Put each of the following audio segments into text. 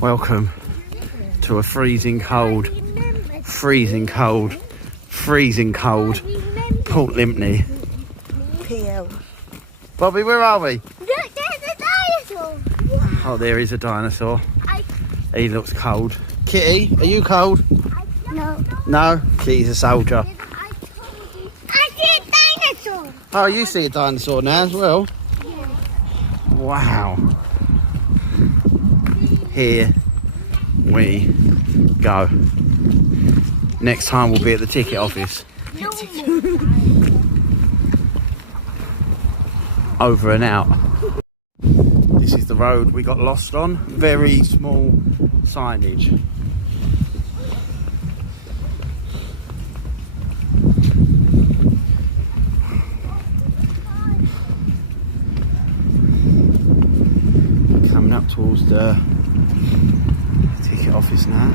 Welcome to a freezing cold Port Lympne. PL. Bobby, where are we? Look, there's a dinosaur. Wow. Oh, there is a dinosaur. He looks cold. Kitty, are you cold? No. No? Kitty's a soldier. I see a dinosaur. Oh, you see a dinosaur now as well? Yeah. Wow. Here we go. Next time we'll be at the ticket office. No. Over and out. This is the road we got lost on. Very small signage. Coming up towards the ticket office now.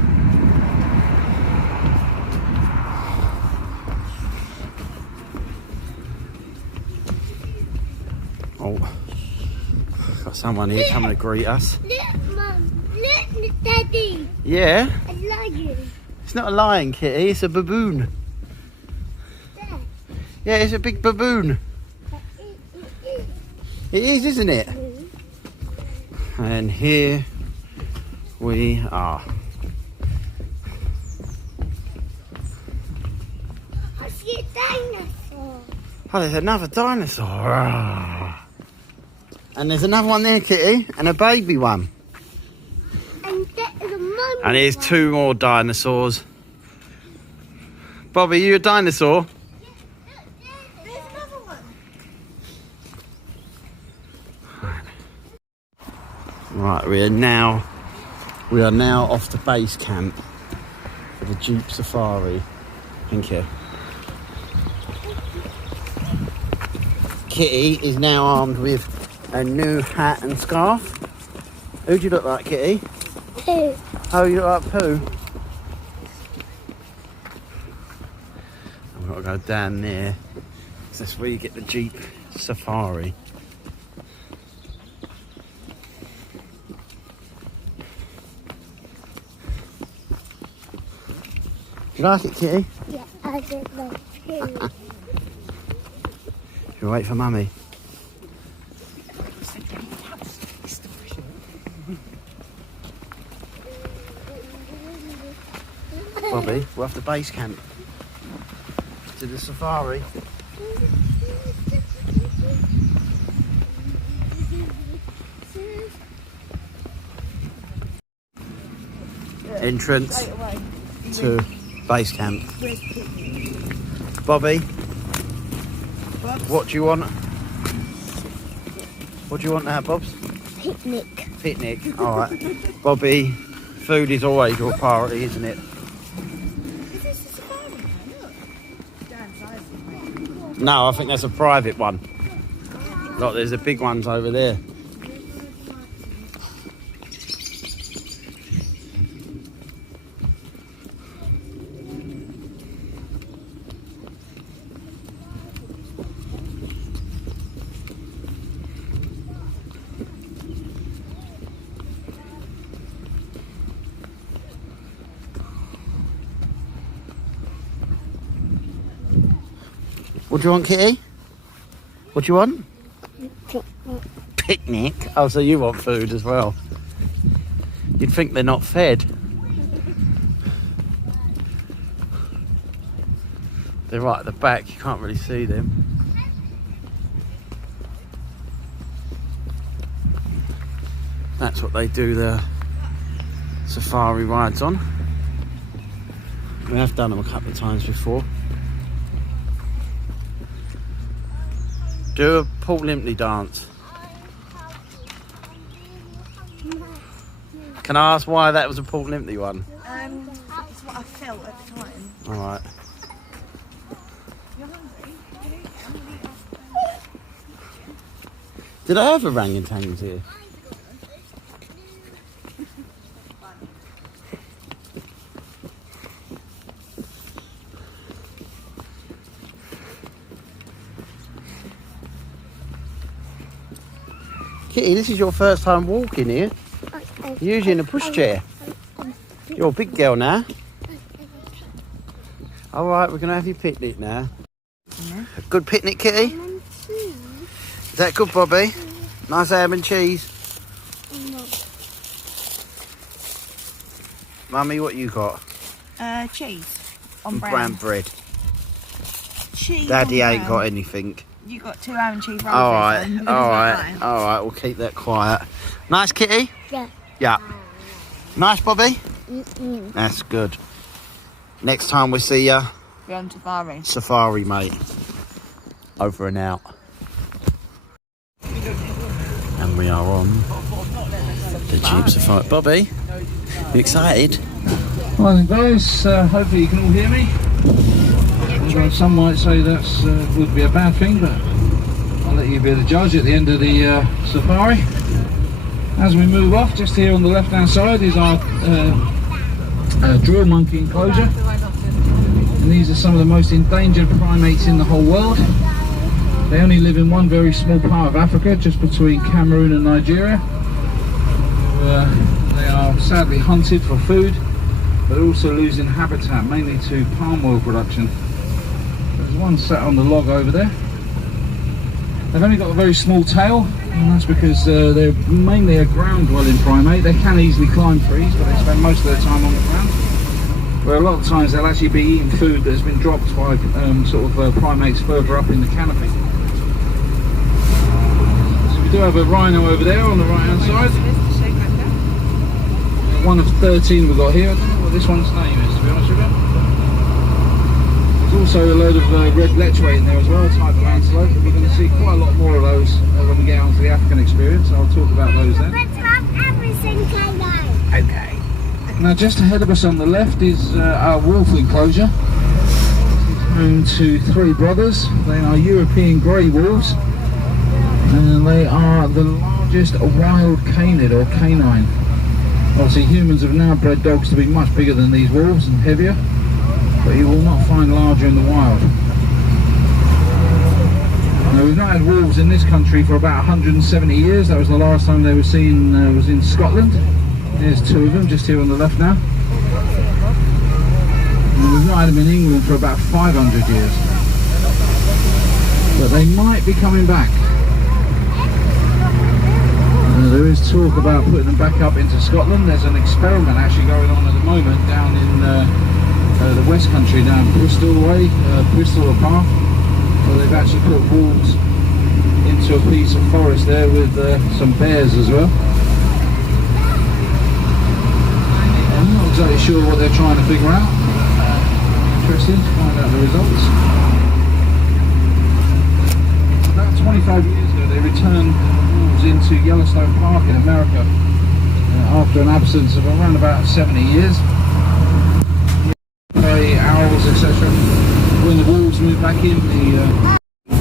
Oh, got someone here coming to greet us. Look, Mum. Look, Daddy. Yeah? A lion. It's not a lion, Kitty, it's a baboon. There. Yeah, it's a big baboon. It is, isn't it? And here we are. I see a dinosaur. Oh, there's another dinosaur. Ah. And there's another one there, Kitty, and a baby one. And there's a mummy. And here's two more dinosaurs. Bobby, you a dinosaur? There's another one. Right, we are now off to base camp for the Jeep Safari. Thank you. Kitty is now armed with a new hat and scarf. Who do you look like, Kitty? Pooh. Oh, you look like Pooh. I've got to go down there. That's where you get the Jeep Safari. You like it, Kitty? Yeah, I did love Pooh. Should we wait for Mummy? Bobby, we're off the base camp to the safari. Entrance to base camp. Where's Picnic? Bobby, Bobs? what do you want? What do you want now, Bobs? Picnic. Picnic. All right. Bobby, food is always your priority, isn't it? Is this a safari one? Look. Dan's eyes. No, I think that's a private one. Look, there's the big ones over there. What do you want, Kitty? What do you want? Picnic? Oh, so you want food as well. You'd think they're not fed. They're right at the back, you can't really see them. That's what they do the safari rides on. We have done them a couple of times before. Do a Port Lympne dance. Can I ask why that was a Port Lympne one? It's what I felt at the time. Alright. You're hungry? Did I have orangutans here? Kitty, this is your first time walking here. You're usually in a pushchair. You're a big girl now. All right, we're going to have your picnic now. Yeah. A good picnic, Kitty? Is that good, Bobby? Nice ham and cheese. Mummy, what you got? Cheese on And brown. brown bread. Cheese Daddy on ain't brown. got anything. You got 2 ham and cheese rolls. All right, then. all right, all right. We'll keep that quiet. Nice, Kitty? Yeah. Yeah. Nice, Bobby? Mm-mm. That's good. Next time we see ya, We're on safari. safari, mate. Over and out. And we are on the Jeep Safari. Bobby, you excited? Hi then guys, hopefully you can all hear me. Although some might say that's would be a bad thing, but I'll let you be the judge at the end of the safari. As we move off, just here on the left hand side is our drill monkey enclosure. And these are some of the most endangered primates in the whole world. They only live in one very small part of Africa, just between Cameroon and Nigeria. They are sadly hunted for food, but also losing habitat, mainly to palm oil production. There's one sat on the log over there. They've only got a very small tail, and that's because they're mainly a ground-dwelling primate. They can easily climb trees, but they spend most of their time on the ground. Where a lot of times they'll actually be eating food that's been dropped by primates further up in the canopy. So we do have a rhino over there on the right-hand side. One of 13 we've got here. I don't know what this one's name is, to be honest with you. There's also a load of red lechway in there as well, a type of antelope. We're going to see quite a lot more of those when we get onto the African experience. I'll talk about those then. Let's have everything I know. Okay. Now just ahead of us on the left is our wolf enclosure. It's home to 3 brothers. They are European grey wolves, and they are the largest wild canid or canine. Obviously humans have now bred dogs to be much bigger than these wolves and heavier, but you will not find larger in the wild. Now we've not had wolves in this country for about 170 years. That was the last time they were seen was in Scotland. There's 2 of them just here on the left now. And we've not had them in England for about 500 years. But they might be coming back. There is talk about putting them back up into Scotland. There's an experiment actually going on at the moment down in the West Country, down Bristol way, Bristol Park, where they've actually put wolves into a piece of forest there with some bears as well. I'm not exactly sure what they're trying to figure out. Interesting to find out the results. About 25 years ago they returned wolves into Yellowstone Park in America after an absence of around about 70 years. Owls, etc. When the wolves moved back in, I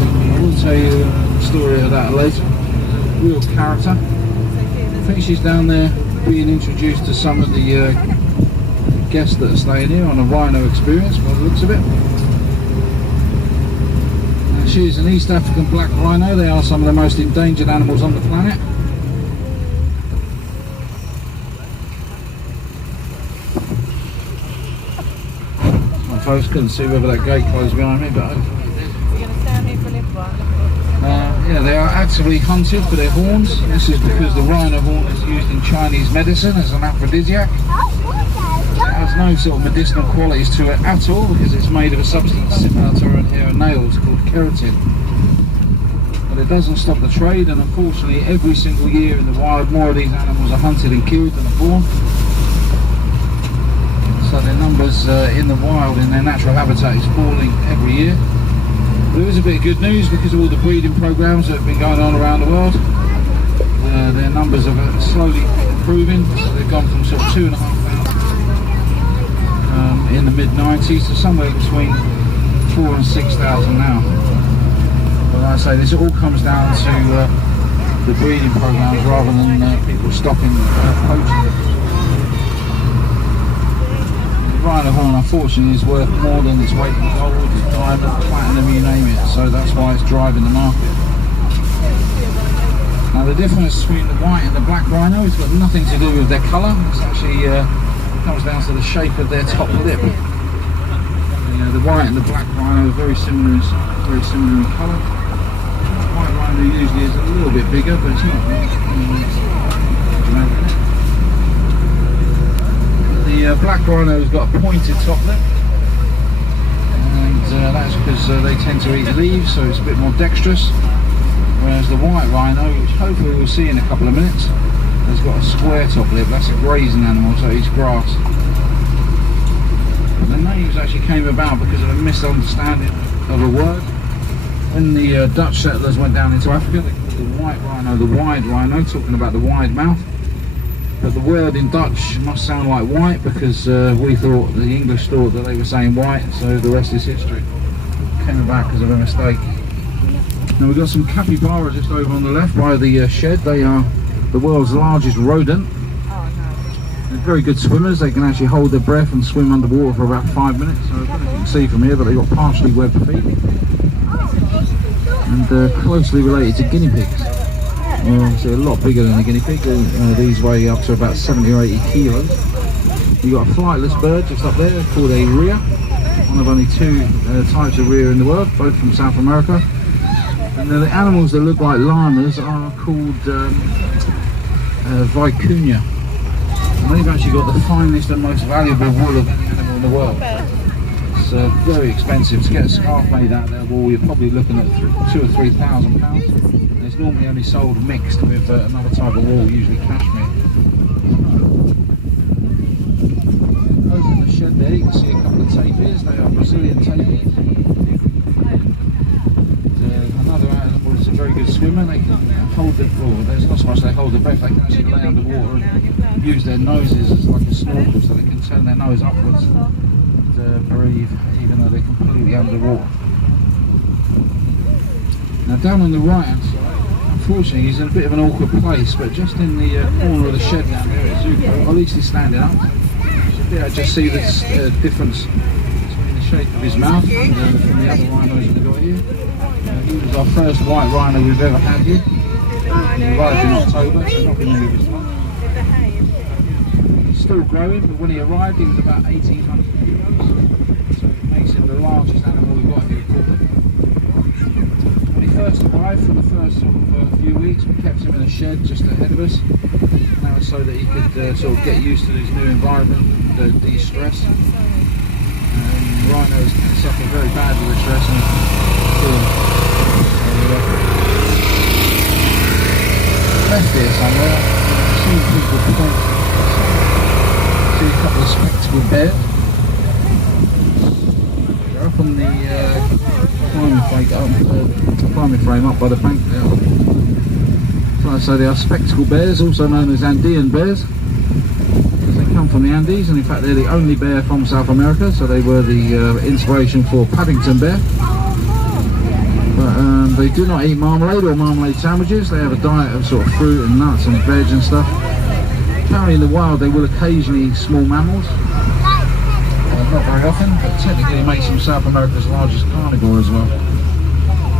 will tell you the story of that later. Real character. I think she's down there being introduced to some of the guests that are staying here on a rhino experience by the looks of it. She is an East African black rhino. They are some of the most endangered animals on the planet. My folks couldn't see whether that gate closed behind me, but yeah, they are actively hunted for their horns. This is because the rhino horn is used in Chinese medicine as an aphrodisiac. It has no sort of medicinal qualities to it at all because it's made of a substance similar to our hair and nails called keratin. But it doesn't stop the trade, and unfortunately every single year in the wild more of these animals are hunted and killed than are born. So their numbers in the wild, in their natural habitat, is falling every year. But there is a bit of good news because of all the breeding programs that have been going on around the world. Their numbers are slowly improving. So they've gone from sort of 2,500 in the mid-90s to somewhere between 4,000 and 6,000 now. But like I say, this all comes down to the breeding programs rather than people stopping poaching. Rhino horn, unfortunately, is worth more than its weight in gold, diamond, platinum, you name it. So that's why it's driving the market. Now the difference between the white and the black rhino has got nothing to do with their colour. It's actually comes down to the shape of their top lip. The white and the black rhino are very similar in colour. The white rhino usually is a little bit bigger, but it's not. The black rhino has got a pointed top lip, and that's because they tend to eat leaves, so it's a bit more dexterous. Whereas the white rhino, which hopefully we'll see in a couple of minutes, has got a square top lip. That's a grazing animal, so it eats grass. The names actually came about because of a misunderstanding of a word. When the Dutch settlers went down into Africa, they called the white rhino the wide rhino, talking about the wide mouth. But the word in Dutch must sound like white because we thought, the English thought that they were saying white, so the rest is history. It came about because of a mistake. Now we've got some capybara just over on the left by the shed. They are the world's largest rodent. They're very good swimmers. They can actually hold their breath and swim underwater for about 5 minutes. So I don't know if you can see from here, but they've got partially webbed feet. And closely related to guinea pigs. So a lot bigger than a guinea pig. These weigh up to about 70 or 80 kilos. You've got a flightless bird just up there called a rhea. One of only 2 types of rhea in the world, both from South America. And the animals that look like llamas are called vicuña. And they've actually got the finest and most valuable wool of any animal in the world. It's very expensive. To get a scarf made out of their wool, you're probably looking at £2,000 or £3,000. It's normally only sold mixed with another type of wool, usually cashmere. Over in the shed there, you can see a couple of tapirs. They are Brazilian tapirs. Another animal is a very good swimmer. They can hold their breath. There's not so much they hold their breath, they can actually lay underwater and use their noses as like a snorkel, so they can turn their nose upwards and breathe even though they're completely underwater. Now down on the right hand side, unfortunately he's in a bit of an awkward place, but just in the corner of the shed down there is Zuko. At least he's standing up. You should be able to just see this difference between the shape of his mouth and from the other rhinos that we've got here. He was our first white rhino we've ever had here. He arrived in October, so not been in with us much. He's still growing, but when he arrived he was about 1,800 kilos. So it makes him the largest animal we've got here. When he first arrived, for the first sort of few weeks, we kept him in a shed just ahead of us. And that was so that he could sort of get used to his new environment and de-stress. Rhinos can suffer very badly with stress and left here somewhere. I've seen people point. See a couple of spectacled bears. They're up on the climbing frame up by the bank there. So they are spectacled bears, also known as Andean bears. They come from the Andes, and in fact they're the only bear from South America, so they were the inspiration for Paddington bear. But they do not eat marmalade or marmalade sandwiches. They have a diet of sort of fruit and nuts and veg and stuff. Apparently in the wild they will occasionally eat small mammals. Not very often, but technically it makes them South America's largest carnivore as well.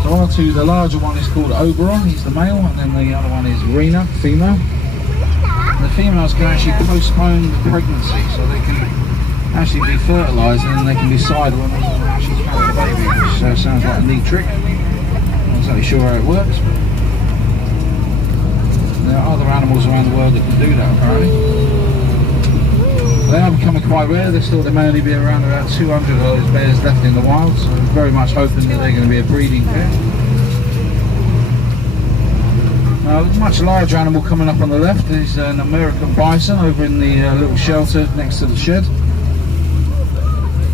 So our two, the larger one is called Oberon, he's the male, and then the other one is Rena, female. The females can actually postpone the pregnancy, so they can actually be fertilised and then they can decide when they will actually carry the baby, which sounds like a neat trick. I'm not exactly sure how it works, but there are other animals around the world that can do that apparently. They are becoming quite rare. There may only be around about 200 of those bears left in the wild, so I'm very much hoping that they're going to be a breeding pair. A much larger animal coming up on the left is an American bison over in the little shelter next to the shed.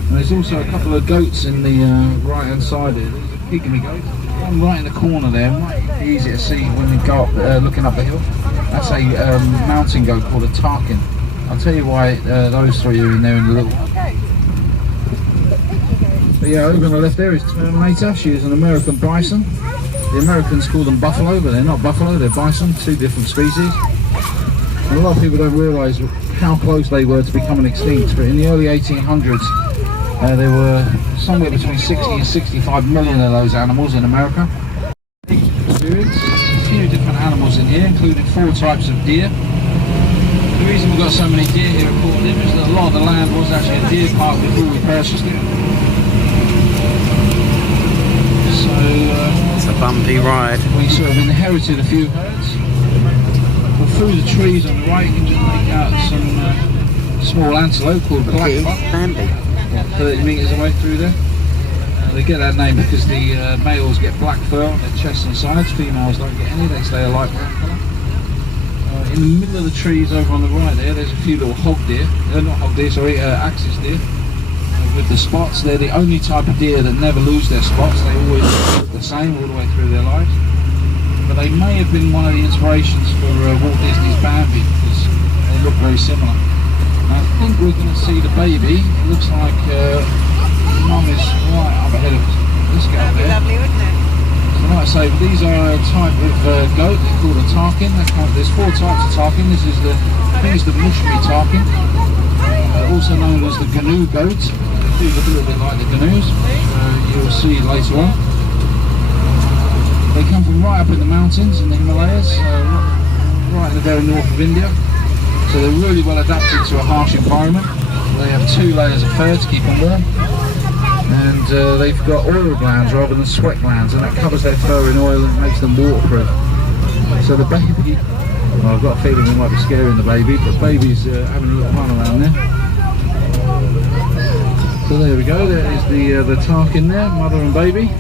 And there's also a couple of goats in the right hand side here. There's a pygmy goat, one right in the corner there, might be easy to see when you go up looking up the hill. That's a mountain goat called a Tarkin. I'll tell you why those three are in there in the little one. But yeah, over on the left there is Terminator. She is an American bison. The Americans call them buffalo, but they're not buffalo, they're bison, 2 different species. And a lot of people don't realise how close they were to becoming extinct, but in the early 1800s there were somewhere between 60 and 65 million of those animals in America. A few different animals in here. here, including 4 types of deer. The reason we've got so many deer here at Port Lympne is that a lot of the land was actually a deer park before we purchased it. So It's a bumpy ride. we sort of inherited a few herds. Well, through the trees on the right you can just make out some small antelope called blackbuck, Bambi. 30 metres away through there. They get that name because the males get black fur on their chest and sides, females don't get any, they stay a light brown colour. In the middle of the trees over on the right there's a few little hog deer, not hog deer, sorry, axis deer. With the spots, they're the only type of deer that never lose their spots, they always look the same all the way through their lives. But they may have been one of the inspirations for Walt Disney's Bambi because they look very similar. And I think we're going to see the baby, it looks like Mum is right up ahead of us. Let's get up there. Lovely, wouldn't it? So like I say, these are a type of goat, they're called a tarkin. There's 4 types of tarkin. This is the, I think it's the mushroom tarkin, also known as the gnu goat. They do look a little bit like the gnus, you'll see later on. They come from right up in the mountains in the Himalayas, right in the very north of India. So they're really well adapted to a harsh environment. They have 2 layers of fur to keep them warm. And they've got oil glands rather than sweat glands, and that covers their fur in oil and makes them waterproof. So the baby, well, I've got a feeling we might be scaring the baby, but baby's having a little fun around there. So there we go, there is the tarkin there, mother and baby.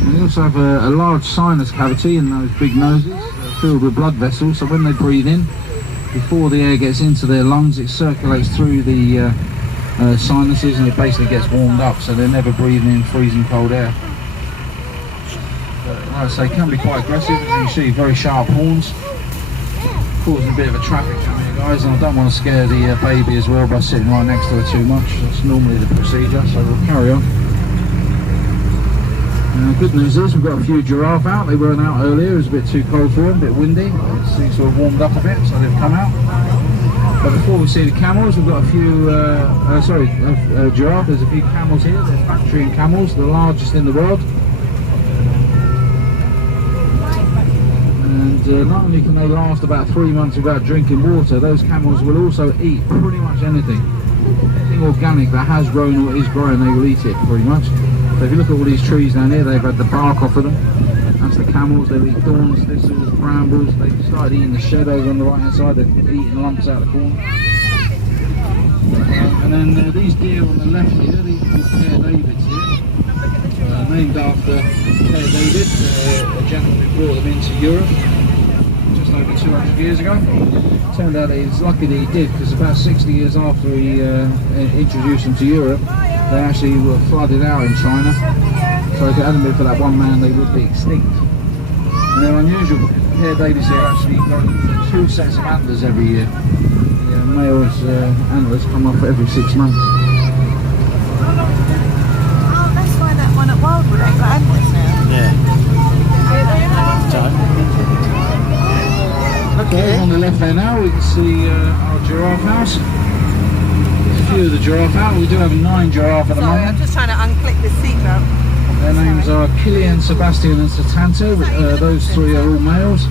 And they also have a large sinus cavity in those big noses, filled with blood vessels, so when they breathe in, before the air gets into their lungs, it circulates through the sinuses and it basically gets warmed up, so they're never breathing in freezing cold air. But, like I say, can be quite aggressive. As you can see, very sharp horns, causing a bit of a traffic jam here, guys, and I don't want to scare the baby as well by sitting right next to her too much. That's normally the procedure, so we'll carry on. Good news is we've got a few giraffe out. They weren't out earlier, it was a bit too cold for them, a bit windy. It's sort of warmed up a bit, so they've come out. But before we see the camels, we've got a few, giraffe. There's a few camels here. They're Bactrian camels, the largest in the world. And not only can they last about 3 months without drinking water, those camels will also eat pretty much anything. Anything organic that has grown or is growing, they will eat it pretty much. So if you look at all these trees down here, they've had the bark off of them. That's the camels, they'll eat thorns, thistles, brambles. They've started eating the shed over on the right hand side, they're eating lumps out of the corner. And then these deer on the left here, these are called Père Davids here. Named after Père David, a gentleman who brought them into Europe just over 200 years ago. Turned out he's lucky that he did, because about 60 years after he introduced them to Europe, they actually were flooded out in China. So if it hadn't been for that one man, they would be extinct. And they're unusual because Père Davids here actually got 2 sets of antlers every year. The male's antlers come off every 6 months. Oh, that's why that one at Wildwood ain't got antlers now. Yeah. Okay, on the left there now we can see our giraffe house. A few of the giraffe out. We do have 9 giraffe at the Sorry, I'm moment. just trying to unclick the seatbelt. Their names are Kilian, Sebastian and Satanto. Those 3 are all males.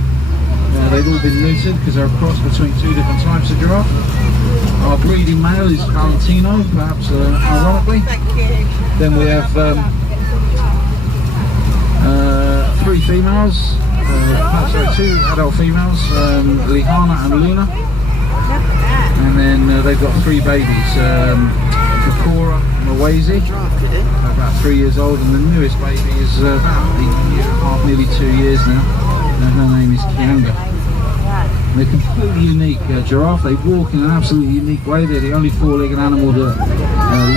They've all been neutered because they're a cross between 2 different types of giraffe. Our breeding male is Valentino, perhaps ironically. Thank you. Then we have 3 females, 2 adult females, Lihana and Luna. And then they've got 3 babies, Kakora and Mawezi, about 3 years old, and the newest baby is about a year and a half, nearly 2 years now, and her name is Kianga. They're completely unique giraffe. They walk in an absolutely unique way. They're the only 4-legged animal that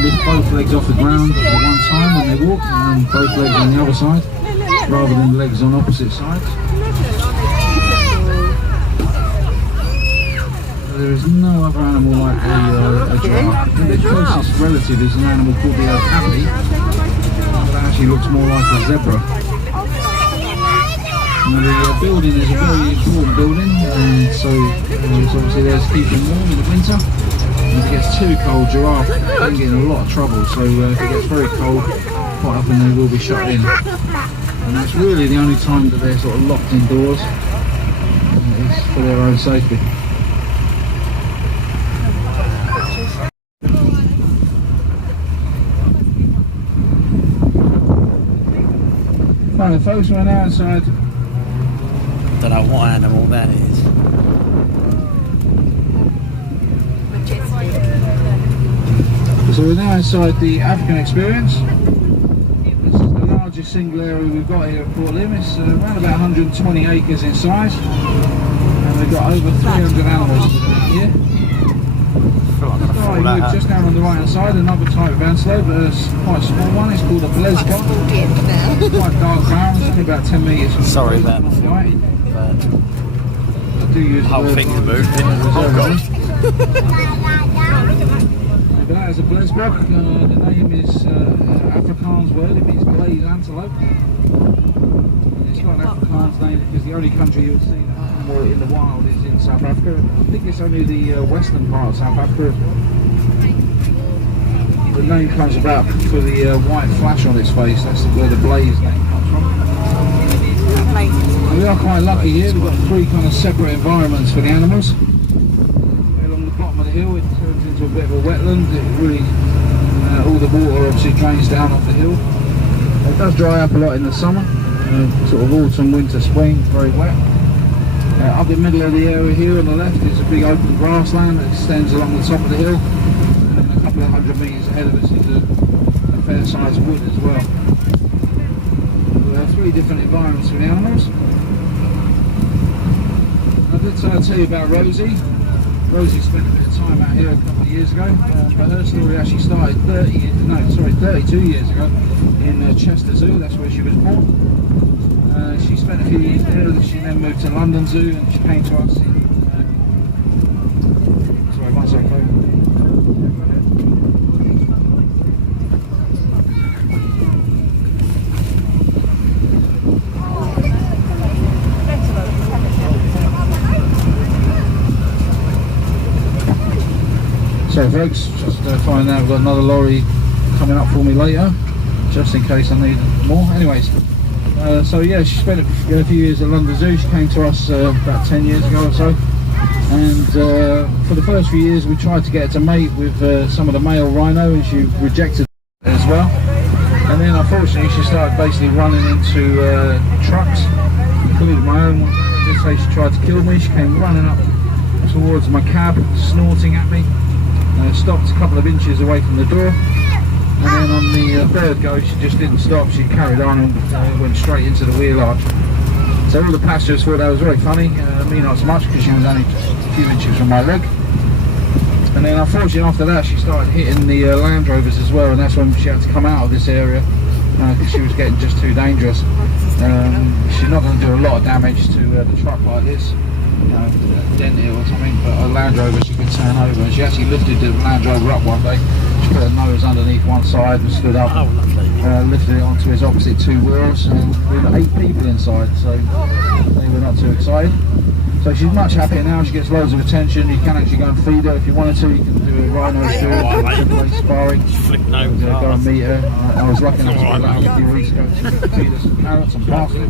lift both legs off the ground at one time when they walk, and then both legs on the other side, rather than legs on opposite sides. There is no other animal like a giraffe. The closest relative is an animal called the okapi, that actually looks more like a zebra. Now the building is a very important building, and so it's obviously there to keep them warm in the winter. And if it gets too cold, giraffe can get in a lot of trouble, so if it gets very cold, quite often they will be shut in. And that's really the only time that they're sort of locked indoors. It's for their own safety. Right, folks, we're now inside. Don't know what animal that is. So we're now inside the African Experience. This is the largest single area we've got here at Port Lim. It's around about 120 acres in size, and we've got over 300 animals here. We move just down on the right hand side, another type of antelope, a quite small one. It's called a blesbok. Quite dark brown, it's only about 10 metres from Sorry the about height. that. I do use The whole thing's moving. Oh God. But that is a blesbok. The name is Afrikaans word, it means blaze antelope. And it's got an Afrikaans name because the only country you would see that animal in the wild is in South Africa. I think it's only the western part of South Africa. The name comes about for the white flash on its face. That's where the blaze name comes from. And we are quite lucky here. We've got 3 kind of separate environments for the animals. Along the bottom of the hill, it turns into a bit of a wetland. It really, all the water obviously drains down off the hill. It does dry up a lot in the summer. Sort of autumn, winter, spring, very wet. Up the middle of the area here on the left is a big open grassland that extends along the top of the hill. And a couple of 100 metres ahead of us is a fair sized wood as well. There are 3 different environments for the animals. I did tell you about Rosie. Rosie spent a bit of time out here a couple of years ago, but her story actually started 32 years ago in Chester Zoo. That's where she was born. She spent a few years there. She then moved to London Zoo, and she came to us in. Sorry, one second. So folks, just find out we've got another lorry coming up for me later, just in case I need more. Anyways, so yeah, she spent a few years at London Zoo. She came to us about 10 years ago or so, and for the first few years we tried to get her to mate with some of the male rhino, and she rejected it as well. And then unfortunately she started basically running into trucks, including my own one. I did say she tried to kill me. She came running up towards my cab, snorting at me. Stopped a couple of inches away from the door, and then on the third go she just didn't stop. She carried on and went straight into the wheel arch. So all the passengers thought that was very funny, me not so much because she was only a few inches from my leg. And then unfortunately after that she started hitting the Land Rovers as well, and that's when she had to come out of this area because she was getting just too dangerous. She's not going to do a lot of damage to the truck like this, dent it or something, but a Land Rover she could turn over, and she actually lifted the Land Rover up one day. She put her nose underneath one side and stood up, lifted it onto his opposite 2 wheels, and there were 8 people inside, so they were not too excited. So she's much happier now. She gets loads of attention. You can actually go and feed her if you wanted to. You can do a rhino stool, sparring, go and meet her. I was lucky enough to go out a few weeks ago. She could feed her some carrots and parsley.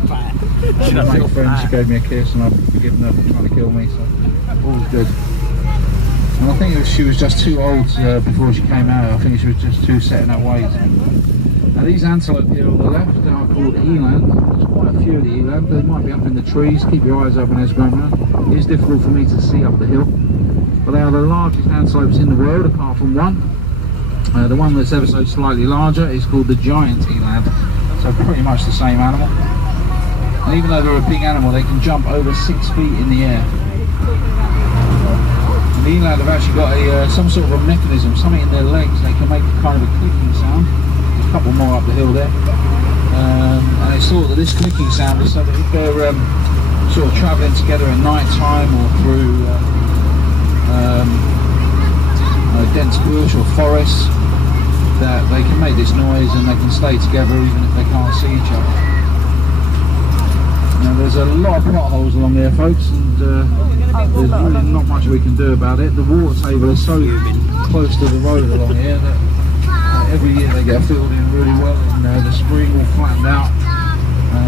She made friends. She gave me a kiss, and I've forgiven her for trying to kill me, so all was good. And I think she was just too old before she came out. I think she was just too set in her ways. Now these antelope here on the left are called eland. There's quite a few of the eland. They might be up in the trees. Keep your eyes open as going around. It is difficult for me to see up the hill. But they are the largest antelopes in the world, apart from one. The one that's ever so slightly larger is called the giant eland. So pretty much the same animal. And even though they're a big animal, they can jump over 6 feet in the air. And the eland have actually got some sort of a mechanism, something in their legs. They can make kind of a clicking sound. There's a couple more up the hill there. And it's thought that this clicking sound is so that if they're sort of travelling together at night time or through dense bush or forests, that they can make this noise and they can stay together even if they can't see each other. Now there's a lot of potholes along there, folks, and there's really not much we can do about it. The water table is so close to the road along here that every year they get filled in really well, and the spring all flattened out.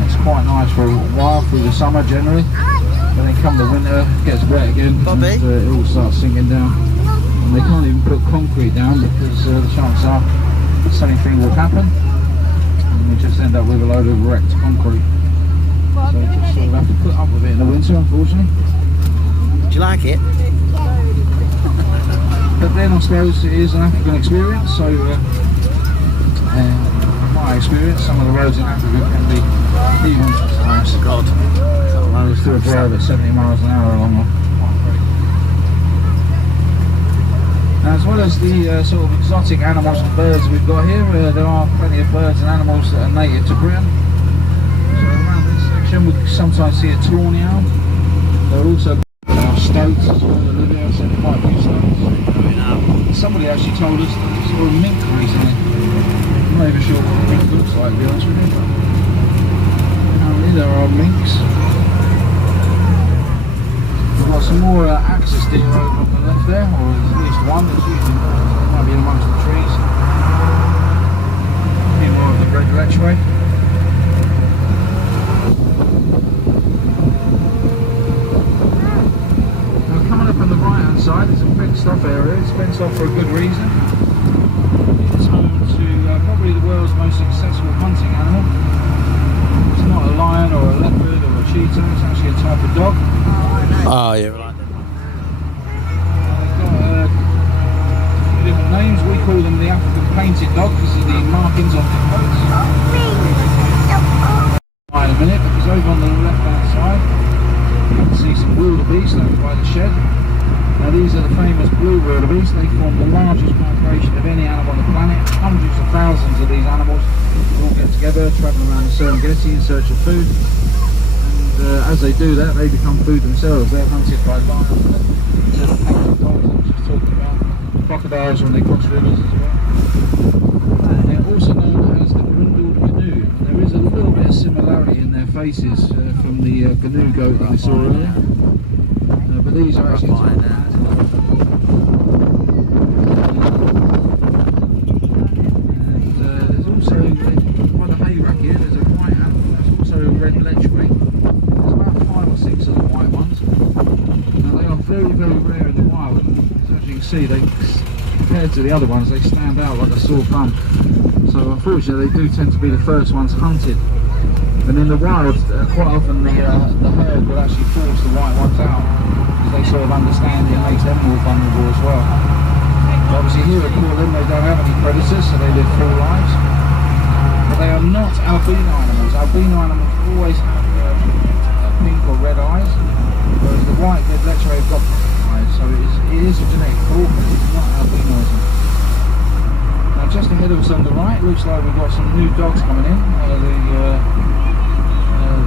It's quite nice for a while through the summer generally, but then come the winter it gets wet again, and it all starts sinking down, and they can't even put concrete down because the chances are the same thing will happen, and we just end up with a load of wrecked concrete. So we just sort of have to put up with it in the winter, unfortunately. Do you like it? But then I suppose it is an African experience, so my experience, some of the roads in Africa can be even nice. God. I still drive at 70 miles an hour along them. Now, as well as the sort of exotic animals and birds we've got here, there are plenty of birds and animals that are native to Britain. So around this section we sometimes see a tawny owl. There are also stoats as well that live here. I've seen quite a few stoats. Somebody actually told us that they saw a mink recently. I'm not even sure what a mink looks like, to be honest with you, but apparently there are minks. We've got some more axis deer over on the left there, or at least one that's usually might be amongst the trees. A few more of the red lechway. Now coming up on the right hand side is a fenced off area. It's fenced off for a good reason. It's home to probably the world's most successful hunting animal. It's not a lion or a leopard or a cheetah, it's actually a type of dog. Oh, yeah, right. They've got a few different names. We call them the African painted dog because of the markings on their coats. In a minute, because over on the left hand side you can see some wildebeest over by the shed. Now these are the famous blue wildebeest. They form the largest migration of any animal on the planet. Hundreds of thousands of these animals all get together, travel around the Serengeti in search of food. As they do that, they become food themselves. They're hunted by lions, painted dogs I was just talking about, crocodiles when they cross rivers as well. They're also known as the brindled gnu. There is a little bit of similarity in their faces from the gnu goat that I saw earlier. But these are actually there's also, by the hay rack here, there's a white animal. There's also a red lechway. There's about 5 or 6 of the white ones. Now they are very, very rare in the wild. So as you can see, they, compared to the other ones, they stand out like a sore thumb. So unfortunately, they do tend to be the first ones hunted. And in the wild, quite often the herd will actually force the white ones out because they sort of understand it makes them more vulnerable as well. But obviously here at Portland, they don't have any predators, so they live full lives. But they are not albino animals. Albino animals always have pink or red eyes, whereas the white red lechway have got black eyes, so it is a genetic fault, but it's not albinism. Now just ahead of us on the right, looks like we've got some new dogs coming in.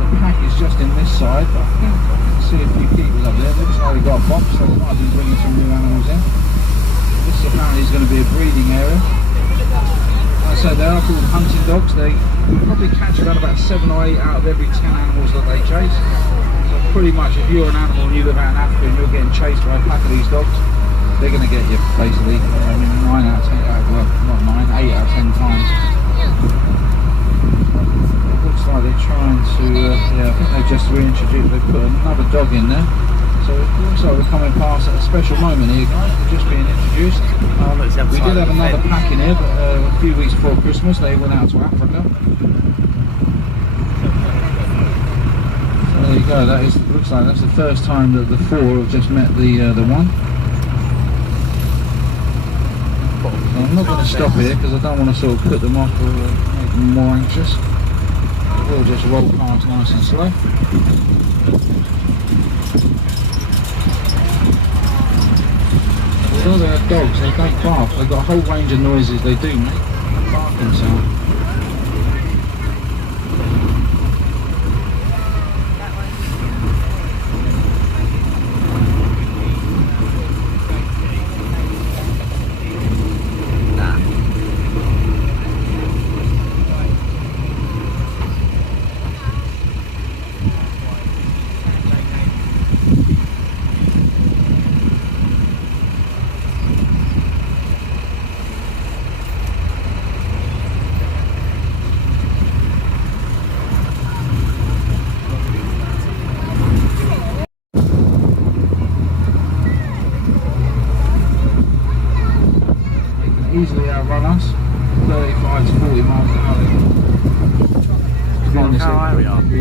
The pack is just in this side, but I think I can see a few keepers up there. Looks like they've got a box, so they might be bringing some new animals in. This apparently is going to be a breeding area. Like I say, they are called hunting dogs. They probably catch around about 7 or 8 out of every 10 animals that they chase. So pretty much if you're an animal and you live out in Africa and you're getting chased by a pack of these dogs, they're going to get you basically. I mean 9 out of 10, well not 9, 8 out of 10 times. Looks like they're trying to, yeah, I think they've just reintroduced, they've put another dog in there. So it looks like we're coming past at a special moment here, guys. They're just being introduced. We did have another pack in here, but a few weeks before Christmas they went out to Africa. So there you go, that is, looks like that's the first time that the 4 have just met the one. So I'm not going to stop here because I don't want to sort of put them off or make them more anxious. We'll just roll past nice and slow. Although they are dogs, they don't bark. They've got a whole range of noises they do make. Barking sound.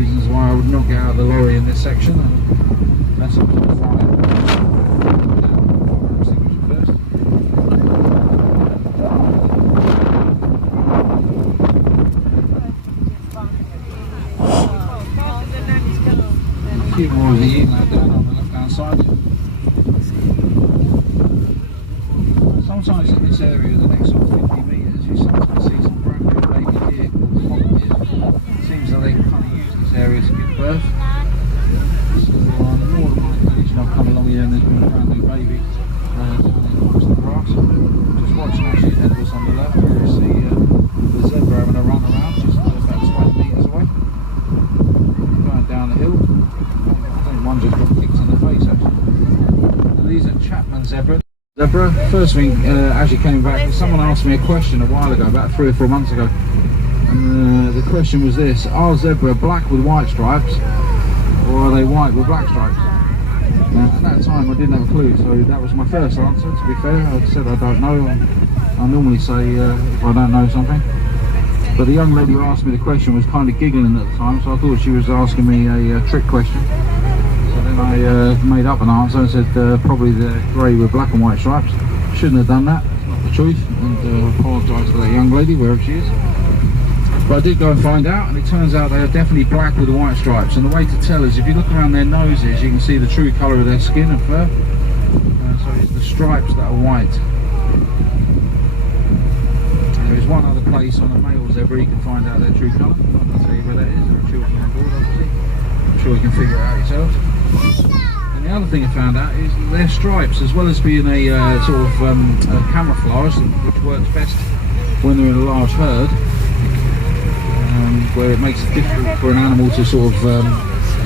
reasons why I would not get out of the lorry in this section. That's up to the fire. A few more of the inlet down on the left hand side. Sometimes in this area, the next sort of 50 metres, you sometimes see some brand new baby deer called cock deer. It seems that they kind of use this area to give birth. So on the more occasion I've come along here and there's been a brand new baby down in amongst the grass. Just watching actually ahead of us on the left, where you see the zebra having a run around just about 20 metres away. Going down the hill. I think one just got kicked in the face actually. And these are Chapman zebra. First thing, as you came back, someone asked me a question a while ago, about 3 or 4 months ago, and the question was this: are zebra black with white stripes, or are they white with black stripes? Now, at that time I didn't have a clue, so that was my first answer. To be fair, I said I don't know. I normally say if I don't know something, but the young lady who asked me the question was kind of giggling at the time, so I thought she was asking me a trick question. I made up an answer and said probably the grey with black and white stripes. Shouldn't have done that, it's not the truth, and apologise to that young lady wherever she is. But I did go and find out, and it turns out they are definitely black with the white stripes. And the way to tell is if you look around their noses, you can see the true colour of their skin and fur. So it's the stripes that are white. And there is one other place on a male zebra you can find out their true colour. I'm not going to tell you where that is, there are children on board obviously. I'm sure you can figure it out yourself. And the other thing I found out is that their stripes, as well as being a sort of camouflage, which works best when they're in a large herd, where it makes it difficult for an animal to sort of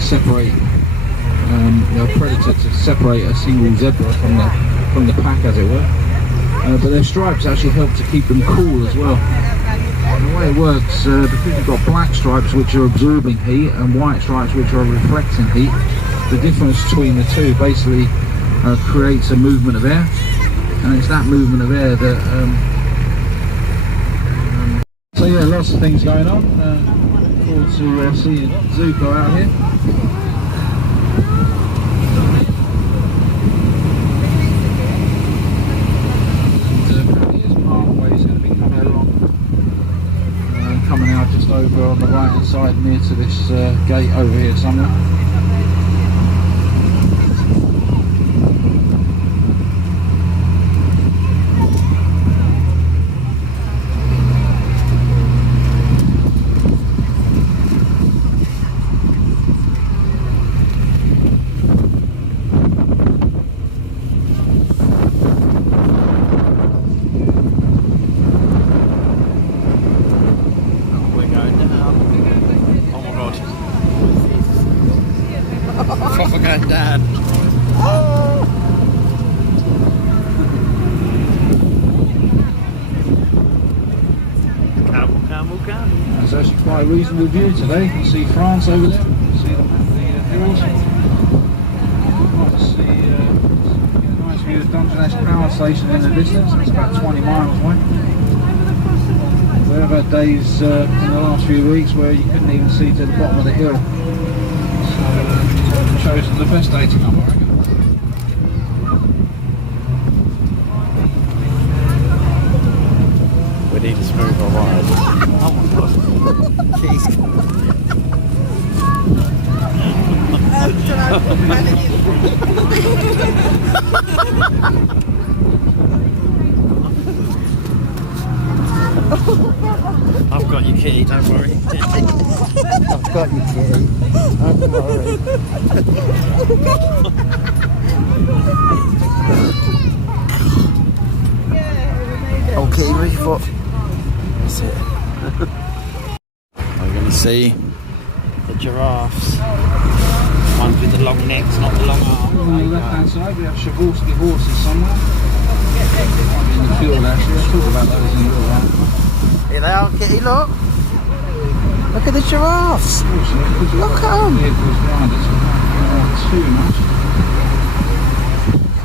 separate, a predator to separate a single zebra from the pack, as it were. But their stripes actually help to keep them cool as well. And the way it works, because you've got black stripes which are absorbing heat and white stripes which are reflecting heat, the difference between the two basically creates a movement of air, and it's that movement of air that so yeah, lots of things going on. Look forward to seeing Zuko out here. Apparently his pathway is going to be coming along, coming out just over on the right hand side near to this gate over here somewhere. Dad. Camel. It's actually quite a reasonable view today. You can see France over there. You can see the hills. You can see a nice view of Dungeness Power Station in the distance. It's about 20 miles away. We've had days in the last few weeks where you couldn't even see to the bottom of the hill. Chosen the best day to come, I reckon. We need a smoother ride. Oh my god. Jeez. I've got you, kitty, don't worry. I've got you, kitty. Don't worry. Oh, kitty, where's your foot? That's it. We're going to see the giraffes. Ones with the long necks, not the long arms. On the left hand side we have Chavorsky horses somewhere. In the field actually, I'll talk about those in a little while. Here they are, kitty, look. Look at the giraffes. Look at them. Too much.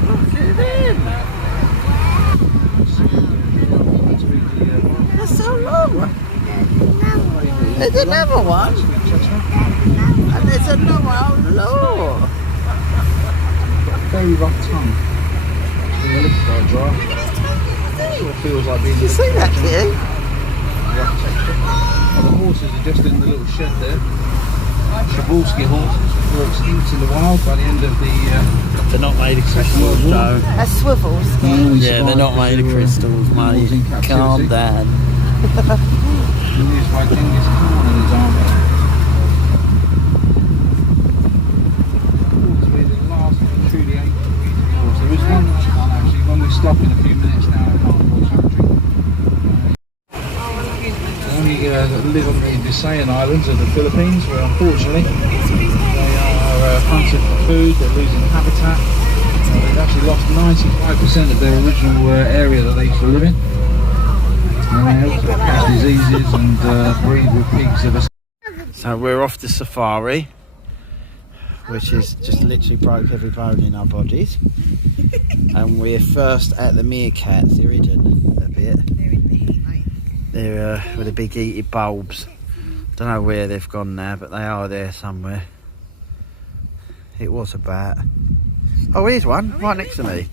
Look at them. They're so long. There's another one. And there's another one. Look. Got a very rough tongue. The lips quite dry. Sort of feels like being. You see that, Kitty? Rough texture. Oh, the horses are just in the little shed there. Shabalski horses were extinct in the wild by the end of the. They're not made of crystals, Joe. That's swivels. Yeah, they're not made of crystals, mate. Calm down. Used by Genghis Khan in his army. To be the last truly ancient breeding horse. There is one actually when we stop in a few minutes now at Hartlepool Factory. Only live on the Visayan Islands of the Philippines, where unfortunately they are hunted for food. They're losing habitat. They've actually lost 95% of their original area that they used to live in. And they also catch diseases and breed with pigs ever. So we're off to safari, which is just literally broke every bone in our bodies. And we're first at the meerkats. They're hidden a bit. They're with the big eating bulbs. Don't know where they've gone now, but they are there somewhere. It was a bat. Oh, here's one, right next to me.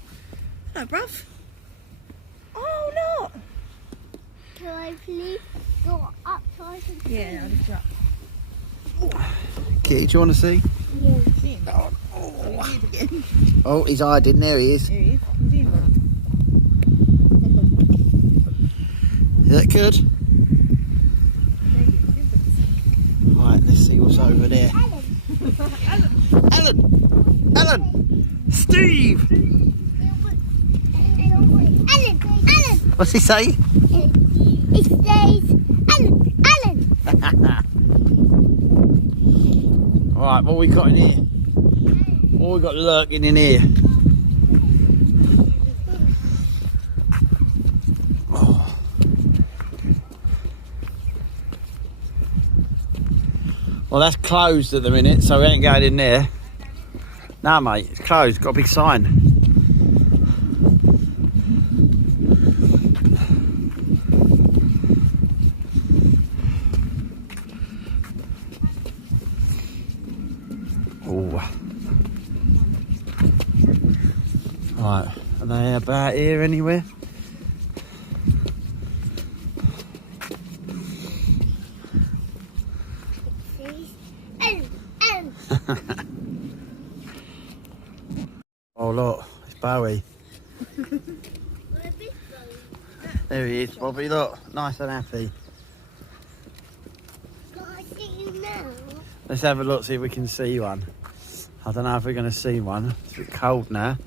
Hello, bruv. Oh, look. Can I please go up so I can see? Yeah, I'll lift you up. Kitty, do you want to see? Yeah. Oh, he's hiding. There he is. Here he is. He's in. Is that good? Right, let's see what's over there. Alan! Alan! Steve! Alan! What's he say? It says Alan! Alright, what we got in here? What we got lurking in here? Oh. Well, that's closed at the minute, so we ain't going in there. Nah, mate, it's closed. Got a big sign. Oh. Right, are they about here anywhere? Oh look, it's Bowie. There he is, Bobby, look, nice and happy. Can I see you now? Let's have a look, see if we can see one. I don't know if we're going to see one. It's a bit cold now.